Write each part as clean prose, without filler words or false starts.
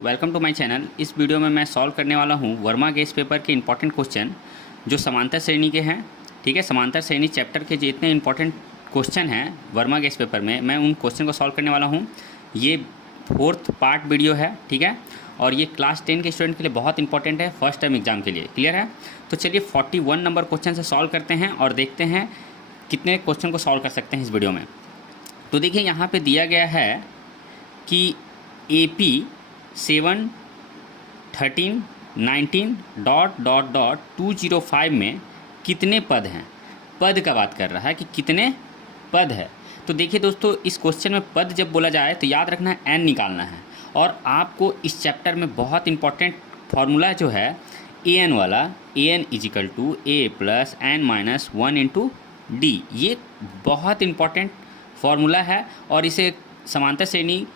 Welcome to my channel. इस video में मैं सॉल्व करने वाला हूँ वर्मा गेस पेपर के इंपॉर्टेंट क्वेश्चन जो समांतर श्रेणी के हैं। ठीक है, समांतर श्रेणी चैप्टर के जितने इंपॉर्टेंट क्वेश्चन हैं वर्मा गेस पेपर में मैं उन क्वेश्चन को सॉल्व करने वाला हूँ। ये 4th पार्ट वीडियो है, ठीक है, और ये क्लास 10 के स्टूडेंट के लिए बहुत इंपॉर्टेंट है, फर्स्ट टर्म एग्जाम के लिए। क्लियर है? तो चलिए 41 नंबर क्वेश्चन से सॉल्व करते हैं और देखते हैं कितने क्वेश्चन को सॉल्व कर सकते हैं इस वीडियो में। तो देखिए यहाँ पे दिया गया है कि AP 7, 13, 19 डॉट 205 में कितने पद हैं। पद का बात कर रहा है कि कितने पद है। तो देखिए दोस्तों, इस क्वेश्चन में पद जब बोला जाए तो याद रखना है n निकालना है। और आपको इस चैप्टर में बहुत इंपॉर्टेंट फार्मूला जो है an वाला, an equal to a plus n minus 1 into D, ये बहुत इंपॉर्टेंट फार्मूला है। और इसे समांतर श्रेणी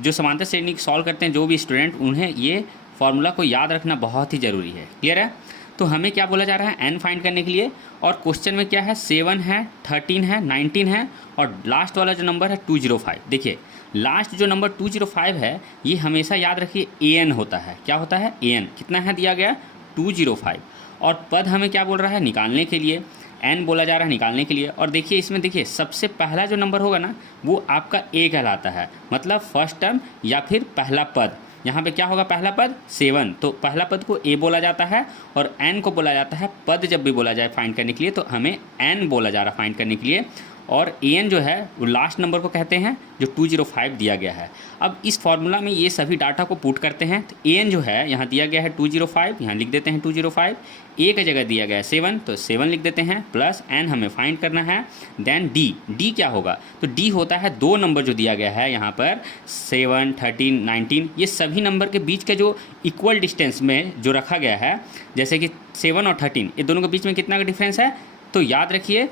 जो समांतर श्रेणी सॉल्व करते हैं जो भी स्टूडेंट, उन्हें ये फार्मूला को याद रखना बहुत ही ज़रूरी है। क्लियर है? तो हमें क्या बोला जा रहा है, n फाइंड करने के लिए। और क्वेश्चन में क्या है, 7 है, 13 है, 19 है और लास्ट वाला जो नंबर है 205। देखिए लास्ट जो नंबर 205 है ये हमेशा याद रखिए an होता है। क्या होता है? an। कितना है दिया गया? 205। और पद हमें क्या बोल रहा है, निकालने के लिए n बोला जा रहा है निकालने के लिए। और देखिए इसमें देखिए सबसे पहला जो नंबर होगा ना वो आपका a कहलाता है, मतलब फर्स्ट टर्म या फिर पहला पद। यहाँ पे क्या होगा, पहला पद 7, तो पहला पद को a बोला जाता है और n को बोला जाता है पद। जब भी बोला जाए फाइंड करने के लिए तो हमें n बोला जा रहा है फाइंड करने के लिए। और an जो है वो लास्ट नंबर को कहते हैं जो 205 दिया गया है। अब इस फार्मूला में ये सभी डाटा को पुट करते हैं तो an जो है यहाँ दिया गया है 205, यहाँ लिख देते हैं 205। a का जगह दिया गया है 7, तो 7 लिख देते हैं, प्लस n हमें फाइंड करना है। देन d क्या होगा, तो d होता है दो नंबर जो दिया गया है यहाँ पर 7, 13, 19, ये सभी नंबर के बीच का जो इक्वल डिस्टेंस में जो रखा गया है, जैसे कि 7 और 13, ये दोनों के बीच में कितना का डिफरेंस है, तो याद रखिए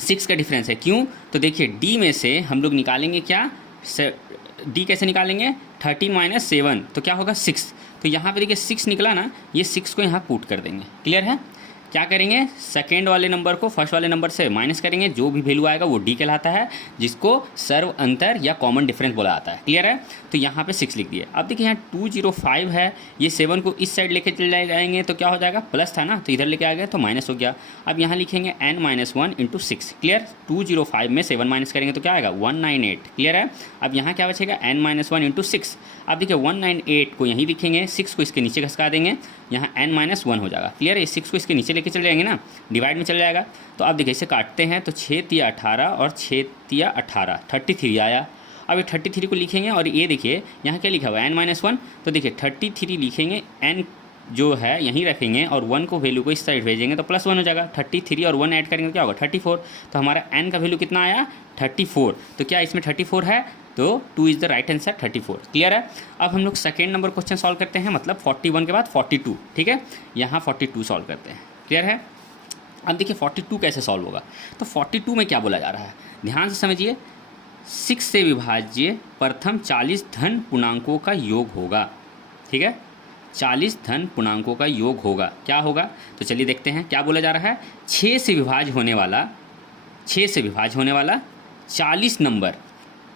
6 का डिफरेंस है। क्यों? तो देखिए d में से हम लोग निकालेंगे क्या, d कैसे निकालेंगे, 13 माइनस 7, तो क्या होगा 6। तो यहाँ पे देखिए 6 निकला ना, ये 6 को यहाँ पुट कर देंगे। क्लियर है? क्या करेंगे, सेकेंड वाले नंबर को फर्स्ट वाले नंबर से माइनस करेंगे, जो भी वैल्यू आएगा वो d कहलाता है, जिसको सर्व अंतर या कॉमन डिफरेंस बोला जाता है। क्लियर है? तो यहाँ पे 6 लिख दिए। अब देखिए यहाँ 205 है, ये 7 को इस साइड लेके चले जाएंगे तो क्या हो जाएगा, प्लस था ना तो इधर लेके आ गए तो माइनस हो गया। अब यहाँ लिखेंगे n माइनस 1 इंटू 6। क्लियर? 205 में 7 माइनस करेंगे तो क्या आएगा, 198। क्लियर है? अब यहाँ क्या बचेगा, n माइनस 1 इंटू 6। अब देखिए 198 को यहीं लिखेंगे, 6 को इसके नीचे घसका देंगे, यहाँ n माइनस 1 हो जाएगा। क्लियर है? 6 को इसके नीचे लेके चले जाएंगे ना, डिवाइड में चल जाएगा। तो अब देखिए इसे काटते हैं तो 6 तिया 18 और 6 तिया 18, 33 आया। अब ये 33 को लिखेंगे और ये देखिए यहाँ क्या लिखा हुआ है, n माइनस 1। तो देखिए 33 लिखेंगे, n जो है यहीं रखेंगे और 1 को वैल्यू को इस साइड भेजेंगे तो प्लस 1 हो जाएगा। 33 और 1 ऐड करेंगे तो क्या होगा, 34। तो हमारा n का वैल्यू कितना आया, 34। तो क्या इसमें 34 है, तो 2 is the right answer, 34। Clear है? अब हम लोग सेकेंड नंबर क्वेश्चन सॉल्व करते हैं, मतलब 41 के बाद 42। ठीक है, यहाँ 42 सॉल्व करते हैं। क्लियर है? अब देखिए 42 कैसे सॉल्व होगा। तो 42 में क्या बोला जा रहा है, ध्यान से समझिए। 6 से विभाज्य प्रथम 40 धन पूर्णांकों का योग होगा। ठीक है, 40 धन पूर्णांकों का योग होगा। क्या होगा, तो चलिए देखते हैं क्या बोला जा रहा है। 6 से विभाज्य होने वाला 40 नंबर,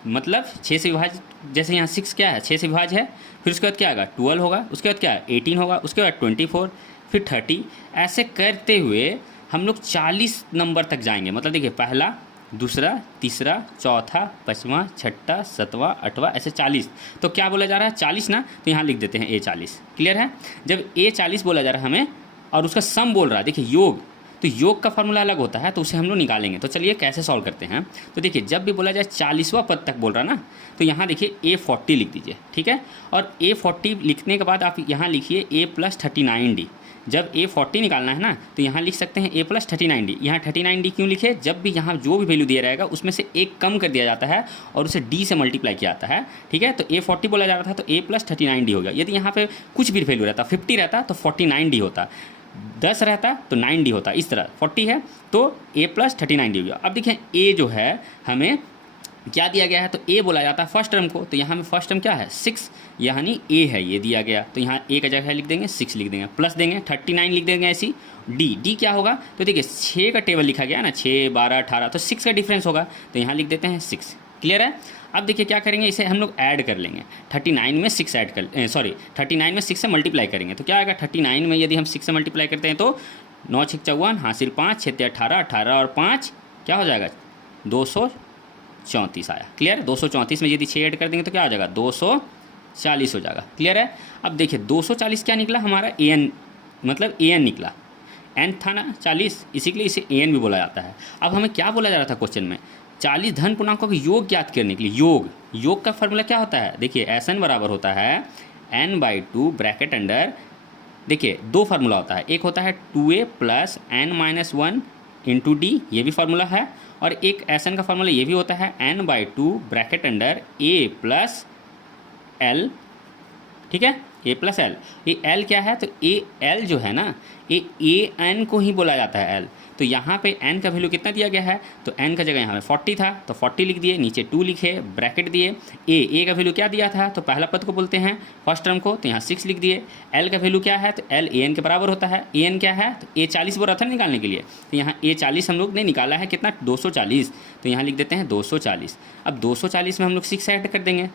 मतलब 6 से विभाज्य, जैसे यहाँ 6 क्या है, 6 से विभाज्य है, फिर उसके बाद क्या आएगा 12 होगा, उसके बाद क्या है 18 होगा, उसके बाद 24, फिर 30। ऐसे करते हुए हम लोग 40 नंबर तक जाएंगे। मतलब देखिए पहला, दूसरा, तीसरा, चौथा, पाँचवा, छठा, सातवां, आठवां, ऐसे 40। तो क्या बोला जा रहा है, 40 ना, तो यहाँ लिख देते हैं A40। क्लियर है? जब A40 बोला जा रहा है हमें और उसका सम बोल रहा है, देखिए योग, तो योग का फार्मूला अलग होता है, तो उसे हम लोग निकालेंगे। तो चलिए कैसे सॉल्व करते हैं। तो देखिए जब भी बोला जाए 40वां पद तक बोल रहा ना, तो यहाँ देखिए A40 लिख दीजिए। ठीक है, और A40 लिखने के बाद आप यहाँ लिखिए A प्लस 39D। जब A40 निकालना है ना तो यहाँ लिख सकते हैं A प्लस 39D। यहाँ 39D क्यों लिखे, जब भी यहाँ जो भी वैल्यू दिया रहेगा उसमें से एक कम कर दिया जाता है और उसे D से मल्टीप्लाई किया जाता है। ठीक है, तो A40 बोला जा रहा था तो A प्लस 39D हो गया। यदि यहाँ पे कुछ भी वैल्यू रहता, 50 रहता तो 49D होता, 10 रहता तो 9D होता। इस तरह 40 है तो A प्लस 39D हो गया। अब देखिए A जो है हमें क्या दिया गया है, तो A बोला जाता है फर्स्ट टर्म को, तो यहाँ में फर्स्ट टर्म क्या है 6, यानी A है, ये दिया गया। तो यहाँ A का जगह लिख देंगे 6 लिख देंगे, प्लस देंगे 39 लिख देंगे ऐसी। D क्या होगा, तो देखिए 6 का टेबल लिखा गया ना, 6, 12, 18, तो 6 का डिफरेंस होगा, तो यहाँ लिख देते हैं 6। क्लियर है? अब देखिए क्या करेंगे, इसे हम लोग ऐड कर लेंगे। 39 में 6 ऐड कर 39 में 6 से मल्टीप्लाई करेंगे तो क्या आएगा, 39 में यदि हम 6 से मल्टीप्लाई करते हैं तो 9 6 54 हासिल 5 6 18 18 और 5 क्या हो जाएगा 234 आया। क्लियर। 234 में यदि 6 ऐड कर देंगे तो क्या हो जाएगा 240 हो जाएगा। क्लियर है। अब देखिए 240 क्या निकला हमारा an, मतलब an निकला, n था ना 40, इसी के लिए इसे an भी बोला जाता है। अब हमें क्या बोला जा रहा था क्वेश्चन में, 40 धन पूर्णांकों का योग ज्ञात करने के लिए। योग का फॉर्मूला क्या होता है, देखिए Sn बराबर होता है n/2 ब्रैकेट अंडर, देखिए दो फार्मूला होता है, एक होता है 2a plus n-1 into D, ये भी फार्मूला है, और एक Sn का फार्मूला ये भी होता है n/2 bracket under a plus l, ठीक है, a प्लस एल। ये l क्या है, तो ए l जो है ना, ये an को ही बोला जाता है l। तो यहाँ पे n का वैल्यू कितना दिया गया है, तो n का जगह यहाँ पे 40 था तो 40 लिख दिए, नीचे 2 लिखे, ब्रैकेट दिए। a का वैल्यू क्या दिया था, तो पहला पद को बोलते हैं फर्स्ट टर्म को, तो यहाँ 6 लिख दिए। l का वैल्यू क्या है, तो l an के बराबर होता है। an क्या है, तो a 40 बोला था निकालने के लिए, तो यहाँ a 40 हम लोग ने निकाला है कितना 240, तो यहाँ लिख देते हैं 240। अब 240 में हम लोग 6 ऐड कर देंगे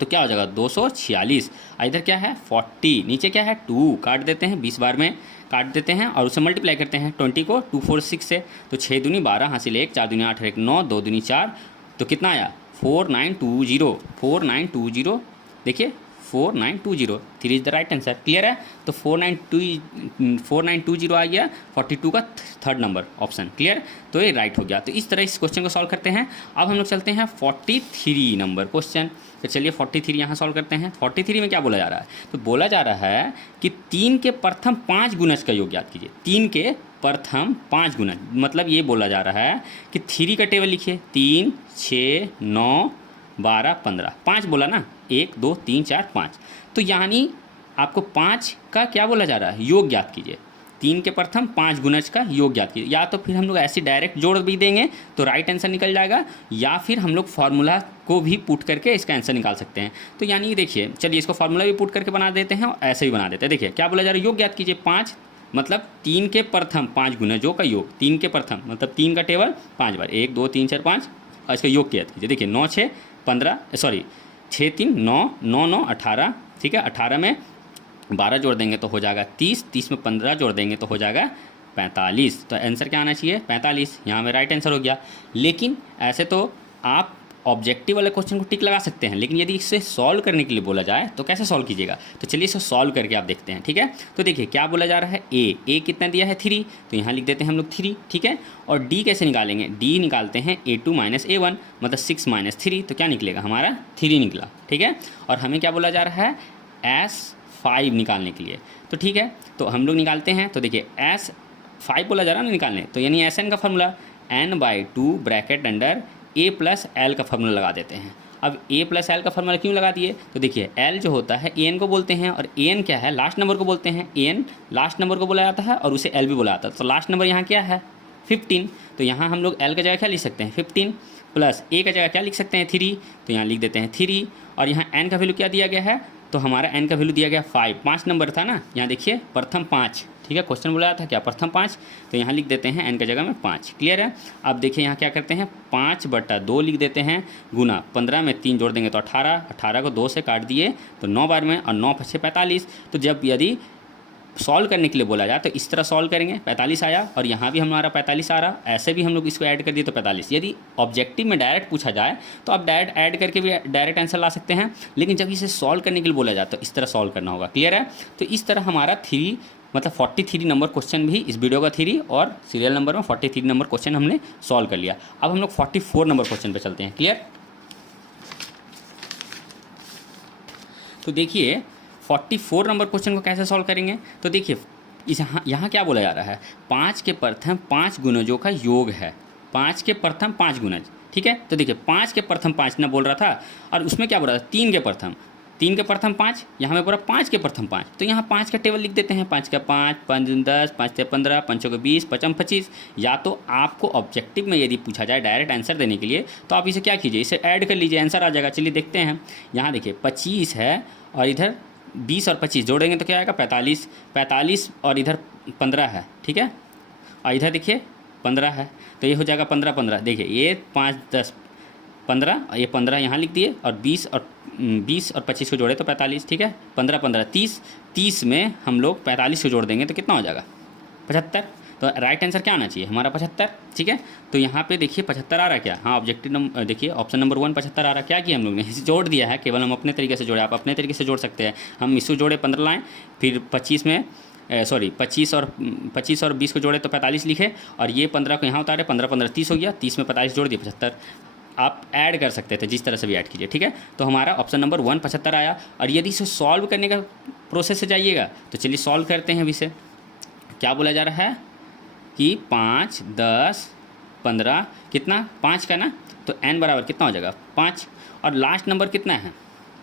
तो क्या हो जाएगा 246। इधर क्या है 40, नीचे क्या है 2, काट देते हैं 20 बार में काट देते हैं और उसे मल्टीप्लाई करते हैं 20 को 2 4 6 से, तो 6 दूनी 12 हासिल 1 4 दूनी 8 1 9 2 दूनी 4, तो कितना आया 4920। देखिए 4920, 3 is the right answer. Clear है। तो 4920 आ गया, 42 का थर्ड नंबर ऑप्शन। क्लियर। तो ये राइट हो गया। तो इस तरह इस क्वेश्चन को सॉल्व करते हैं। अब हम लोग चलते हैं 43 नंबर क्वेश्चन। तो चलिए 43 यहाँ सॉल्व करते हैं। 43 में क्या बोला जा रहा है, तो बोला जा रहा है कि 3 के प्रथम 5 गुणज का योग ज्ञात कीजिए। 3 के प्रथम 5 गुणज, मतलब ये बोला जा रहा है कि 3 का टेबल लिखिए, 3 6 9 12 15, 5 बोला ना, 1 2 3 4 5, तो यानी आपको 5 का क्या बोला जा रहा है, योग ज्ञात कीजिए। 3 के प्रथम 5 गुणज का योग ज्ञात कीजिए। या तो फिर हम लोग ऐसे डायरेक्ट जोड़ भी देंगे तो राइट आंसर निकल जाएगा, या फिर हम लोग फार्मूला को भी पुट करके इसका आंसर निकाल सकते हैं। तो यानी देखिए, चलिए इसको फार्मूला भी पुट करके बना देते हैं और ऐसे ही बना देते हैं। देखिए क्या बोला जा रहा है, योग ज्ञात कीजिए। 5 मतलब 3 के प्रथम 5 गुणजों का योग, 3 के प्रथम मतलब 3 का टेबल 5 बार, 1 2 3 4 5, और इसका योग ज्ञात कीजिए। देखिए 9 6 15, सॉरी 6 3 9 9 9 18, ठीक है, 18 में 12 जोड़ देंगे तो हो जाएगा 30, 30 में 15 जोड़ देंगे तो हो जाएगा 45। तो आंसर क्या आना चाहिए 45, यहाँ में राइट आंसर हो गया। लेकिन ऐसे तो आप ऑब्जेक्टिव वाले क्वेश्चन को टिक लगा सकते हैं, लेकिन यदि इसे सॉल्व करने के लिए बोला जाए तो कैसे सॉल्व कीजिएगा, तो चलिए इसे सॉल्व करके आप देखते हैं। ठीक है, तो देखिए क्या बोला जा रहा है, ए कितना दिया है 3, तो यहाँ लिख देते हैं हम लोग 3, ठीक है। और डी कैसे निकालेंगे, डी निकालते हैं A2 - A1 मतलब 6 - 3, तो क्या निकलेगा हमारा 3 निकला, ठीक है। और हमें क्या बोला जा रहा है S5 निकालने के लिए, तो ठीक है, तो हम लोग निकालते हैं। तो देखिए S5 बोला जा रहा है ना निकालने, तो यानी Sn का formula n/2 bracket under a plus L का फार्मूला लगा देते हैं। अब a प्लस एल का फार्मूला क्यों लगा दिए, तो देखिए l जो होता है an को बोलते हैं, और an क्या है लास्ट नंबर को बोलते हैं, an लास्ट नंबर को बोला जाता है और उसे l भी बोला जाता है। तो लास्ट नंबर यहाँ क्या है 15, तो यहाँ हम लोग l का जगह क्या लिख सकते हैं 15, प्लस a का जगह क्या लिख सकते हैं 3, तो यहाँ लिख देते हैं 3, और यहाँ n का वैल्यू क्या दिया गया है, तो हमारा n का वैल्यू दिया गया 5 नंबर था ना, यहाँ देखिए प्रथम 5, ठीक है, क्वेश्चन बोला था क्या प्रथम 5, तो यहाँ लिख देते हैं n का जगह में 5। क्लियर है। अब देखिए यहाँ क्या करते हैं 5/2 लिख देते हैं, गुना 15 में 3 जोड़ देंगे तो 18, 18 को 2 से काट दिए तो 9 बार में, और 9 × 45। तो जब यदि सॉल्व करने के लिए बोला जाए तो इस तरह सॉल्व करेंगे, 45 आया, और यहाँ भी हमारा 45 आ रहा, ऐसे भी हम लोग इसको ऐड कर दिए तो 45। यदि ऑब्जेक्टिव में डायरेक्ट पूछा जाए तो आप डायरेक्ट ऐड करके भी डायरेक्ट आंसर ला सकते हैं, लेकिन जब इसे सॉल्व करने के लिए बोला जाए तो इस तरह सॉल्व करना होगा। क्लियर है। तो इस तरह हमारा 43 नंबर क्वेश्चन भी इस वीडियो का 3 और सीरियल नंबर में 43 नंबर क्वेश्चन हमने सॉल्व कर लिया। अब हम लोग 44 नंबर क्वेश्चन पे चलते हैं। क्लियर। तो देखिए 44 नंबर क्वेश्चन को कैसे सॉल्व करेंगे, तो देखिए इस यहाँ क्या बोला जा रहा है, 5 के प्रथम 5 गुणजों का योग है, 5 के प्रथम 5 गुणज, ठीक है। तो देखिए 5 के प्रथम 5 ना बोल रहा था, और उसमें क्या बोल रहा था 3 के प्रथम 5, यहाँ में बोला 5 के प्रथम 5, तो यहाँ 5 का टेबल लिख देते हैं, 5 का 5, 5 दूनी 10, 5 से 15, 5 को 20, 5 25। या तो आपको ऑब्जेक्टिव में यदि पूछा जाए डायरेक्ट आंसर देने के लिए तो आप इसे क्या कीजिए, इसे ऐड कर लीजिए, आंसर आ जाएगा। चलिए देखते हैं, यहाँ देखिए 25 है और इधर 20 और 25 जोड़ेंगे तो क्या आएगा 45 और इधर 15 है, ठीक है, और इधर देखिए 15 है, तो ये हो जाएगा 15 15। देखिए ये 5 10 15, ये 15 यहाँ लिख दिए, और 20 और 25 को जोड़े तो 45, ठीक है। 15 15 30, 30 में हम लोग 45 को जोड़ देंगे तो कितना हो जाएगा? 75। तो राइट आंसर क्या आना चाहिए हमारा? 75, ठीक है। तो यहाँ पे देखिए 75 आ रहा है क्या? हाँ, ऑब्जेक्टिव नंबर देखिए ऑप्शन नंबर 1 75 आ रहा है। क्या किया हम लोग ने? इसे जोड़ दिया है, केवल हम अपने तरीके से जोड़े, आप अपने तरीके से जोड़ सकते हैं। हम इसको जोड़े 15 लाएँ, फिर 25 में 25 और 20 को जोड़े तो 45 लिखे, और ये 15 को यहाँ उतारे, 15 15 30 हो गया, 30 में 45 जोड़ दिए 75। आप ऐड कर सकते थे, जिस तरह से भी ऐड कीजिए, ठीक है। तो हमारा ऑप्शन नंबर 1 75 आया। और यदि इसे सॉल्व करने का प्रोसेस से जाइएगा तो चलिए सॉल्व करते हैं। अभी से क्या बोला जा रहा है कि 5 10 15 कितना 5 का ना, तो n बराबर कितना हो जाएगा? 5। और लास्ट नंबर कितना है?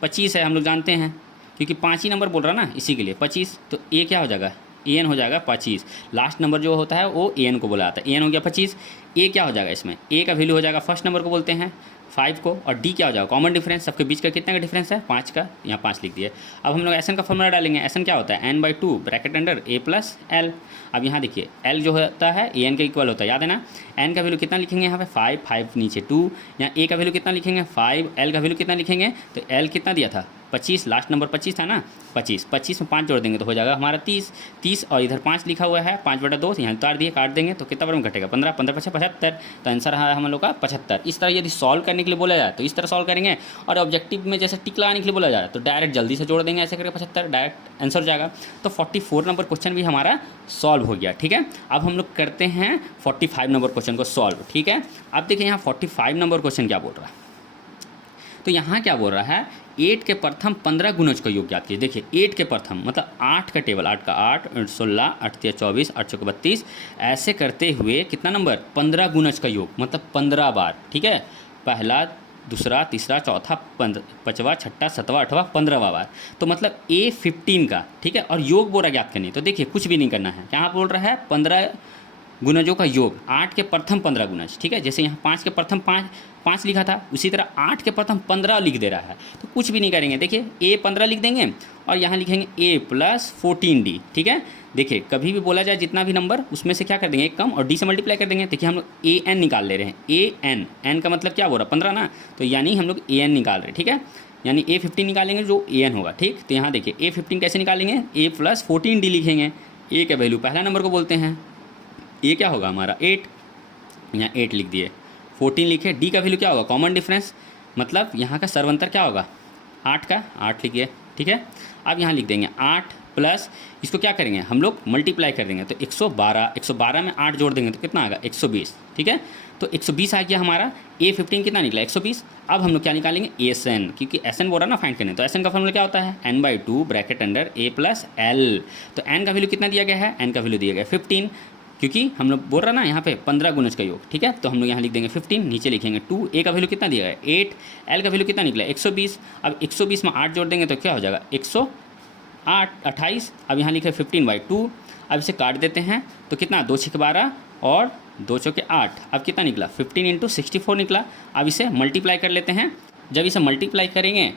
25 है, हम लोग जानते हैं, क्योंकि 5 ही नंबर बोल रहा ना, इसी के लिए 25। तो ए क्या हो जाएगा? an हो जाएगा 25। लास्ट नंबर जो होता है वो an को बोला जाता है। an हो गया 25। a क्या हो जाएगा इसमें? a का वैल्यू हो जाएगा फर्स्ट नंबर को बोलते हैं 5 को, और d क्या हो जाएगा? कॉमन डिफरेंस, सबके बीच का कितना का डिफरेंस है? 5 का, यहाँ 5 लिख दिए। अब हम लोग एसन का फॉर्मूला डालेंगे। एसन क्या होता है? n/2 bracket under a plus l। अब यहाँ देखिए l जो होता है an के इक्वल होता है, याद है ना। n का वैल्यू कितना लिखेंगे यहाँ पे? 5, 5 नीचे 2। यहाँ a का वैल्यू कितना लिखेंगे? 5। l का वैल्यू कितना लिखेंगे? तो l कितना दिया था? 25, लास्ट नंबर 25 था ना, 25 में 5 जोड़ देंगे तो हो जाएगा हमारा 30, और इधर 5 लिखा हुआ है, 5/2 यहाँ उतार दिए, काट देंगे तो कितना बार में घटेगा? 15, 15 5 75। तो आंसर है हम लोग का 75। इस तरह यदि सॉल्व करने के लिए बोला जाए तो इस तरह सॉल्व करेंगे, और ऑब्जेक्टिव में जैसे टिक लगाने के लिए बोला जा रहा है तो डायरेक्ट जल्दी से जोड़ देंगे, ऐसे करके 75 डायरेक्ट आंसर हो जाएगा। तो 44 नंबर क्वेश्चन भी हमारा सॉल्व हो गया, ठीक है। अब हम लोग करते हैं 45 नंबर क्वेश्चन को सॉल्व, ठीक है। अब देखिए यहाँ 45 नंबर क्वेश्चन क्या बोल रहा है। तो यहाँ क्या बोल रहा है? 8 के प्रथम 15 गुणज का योग ज्ञात कीजिए। देखिए 8 के प्रथम मतलब 8 का टेबल, 8 का 8, 16, 8 3 24, 8 चौके 32, ऐसे करते हुए कितना नंबर? 15 गुणज का योग, मतलब 15 बार, ठीक है। पहला, दूसरा, तीसरा, चौथा, पाँचवा, छठा, सातवां, आठवां, 15वां बार, तो मतलब A15 का, ठीक है। और योग बोल रहा ज्ञात करनी, तो देखिए कुछ भी नहीं करना है। क्या बोल रहा है? 15 गुणजों का योग, 8 के प्रथम 15 गुणज, ठीक है। जैसे यहाँ 5 के प्रथम 5 लिखा था, उसी तरह 8 के प्रथम 15 लिख दे रहा है। तो कुछ भी नहीं करेंगे, देखिए A 15 लिख देंगे, और यहाँ लिखेंगे A प्लस 14D, ठीक है। देखिए कभी भी बोला जाए जितना भी नंबर, उसमें से क्या कर देंगे? एक कम, और D से मल्टीप्लाई कर देंगे। देखिए हम लोग AN निकाल ले रहे हैं। AN का मतलब क्या बोल रहा? 15 ना, तो यानी हम लोग AN निकाल रहे हैं, ठीक है। यानी A15 निकालेंगे जो AN होगा, ठीक। तो यहाँ देखिए A15 कैसे निकालेंगे? A प्लस 14D लिखेंगे। A का वैल्यू पहला नंबर को बोलते हैं, ये क्या होगा हमारा? 8, यहाँ 8 लिख दिए, 14 लिखे। डी का वैल्यू क्या होगा? कॉमन डिफरेंस, मतलब यहाँ का सर्वंतर क्या होगा? 8 का 8 लिखिए, ठीक है। अब यहाँ लिख देंगे 8 प्लस, इसको क्या करेंगे हम लोग? मल्टीप्लाई कर देंगे, तो 112 में 8 जोड़ देंगे तो कितना आएगा? 120, ठीक है। तो 120 आ गया हमारा। A15 कितना निकला? 120। अब हम लोग क्या निकालेंगे? SN, क्योंकि SN बोल रहा ना फाइंड करने, तो SN का फॉर्मूला क्या होता है? n/2 bracket under A plus L। तो n का वैल्यू कितना दिया गया है? n का वैल्यू दिया गया 15, क्योंकि हम लोग बोल रहा ना यहाँ पे 15 गुणज का योग, ठीक है। तो हम लोग यहाँ लिख देंगे 15, नीचे लिखेंगे 2। A का वैल्यू कितना दिया गया? 8। L का वैल्यू कितना निकला? 120। अब 120 में 8 जोड़ देंगे तो क्या हो जाएगा? 128। अब यहाँ लिखे 15/2। अब इसे काट देते हैं तो कितना? 2 6 12 और 2 चौके 8। अब कितना निकला? 15 × 64 निकला। अब इसे मल्टीप्लाई कर लेते हैं। जब इसे मल्टीप्लाई करेंगे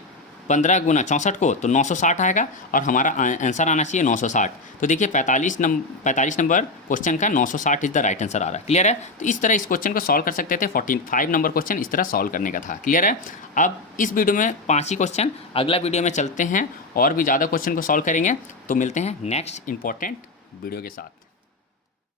15 गुना 64 को, तो 960 आएगा, और हमारा आंसर आना चाहिए 960। तो देखिए 45 नंबर क्वेश्चन का 960 इज द राइट आंसर आ रहा है। क्लियर है? तो इस तरह इस क्वेश्चन को सॉल्व कर सकते थे। 45 नंबर क्वेश्चन इस तरह सॉल्व करने का था। क्लियर है? अब इस वीडियो में 5 ही क्वेश्चन, अगला वीडियो में चलते हैं और भी ज़्यादा क्वेश्चन को सॉल्व करेंगे। तो मिलते हैं नेक्स्ट इंपॉर्टेंट वीडियो के साथ।